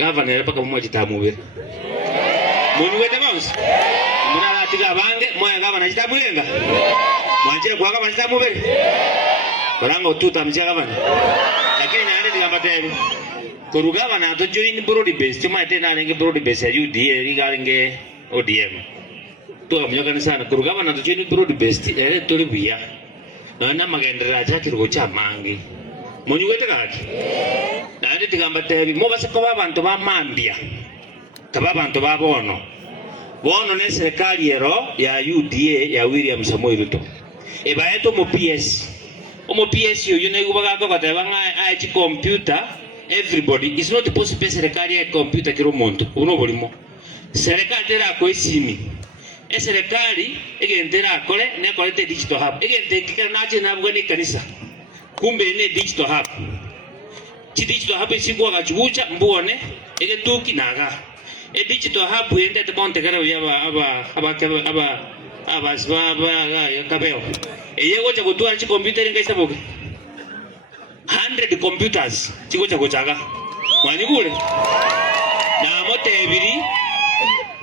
Gavana era paka mmoja tamubira. Munyuwete bounce. Murala tiga bange moya gavana chitamulenga. Mwanjira kwa gavana chitamubira. Barango tuta mjia gavana. Lakini nani digamba tebi. Koru gavana to join broad base chuma tena nenge broad base ya UDA rigalinge ODM. Tu amyoka sana koru gavana to join broad base tole buya. Na magendera chati rugocha mangi. Munyuwete kaki. Nandi tigamba tebi mo base ko babantu ba mambia. Kaba bantu ba bono. Bono ne serikali ero ya UDA ya William Samoei Ruto. Eba eto mo PS. Omo PS yo ne gubaga ko kateba nga IT computer everybody is not possible serikali ya computer kiro muntu. Uno bolimo. Serikali tera ko isimi. Serikali egendera kole ne kolete digital hub. Egende kikana nache na bugani kanisa. Kumbe ne digital hub. Digital hub isigwa gachucha mbone egetuki naga digital hub ende te konte kare aba swaba ya kabeo yego cha kutua chi computer ngaisa boke 100 computers chiko cha kuchaga mwani kule na mote ebiri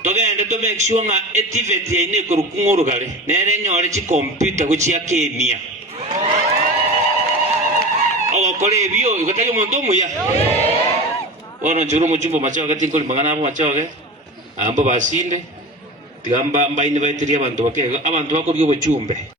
togende to make sure nga activate ya ine kurukunguru kale nere nyore chi computer kuchi ya kemia kole bio ikatayo mondomo ya wana juru mujimbo machawa kati koli magana abo machawa ke ambo basinde tigamba mbaine baitiri abantu bakego abantu bakori obachumbe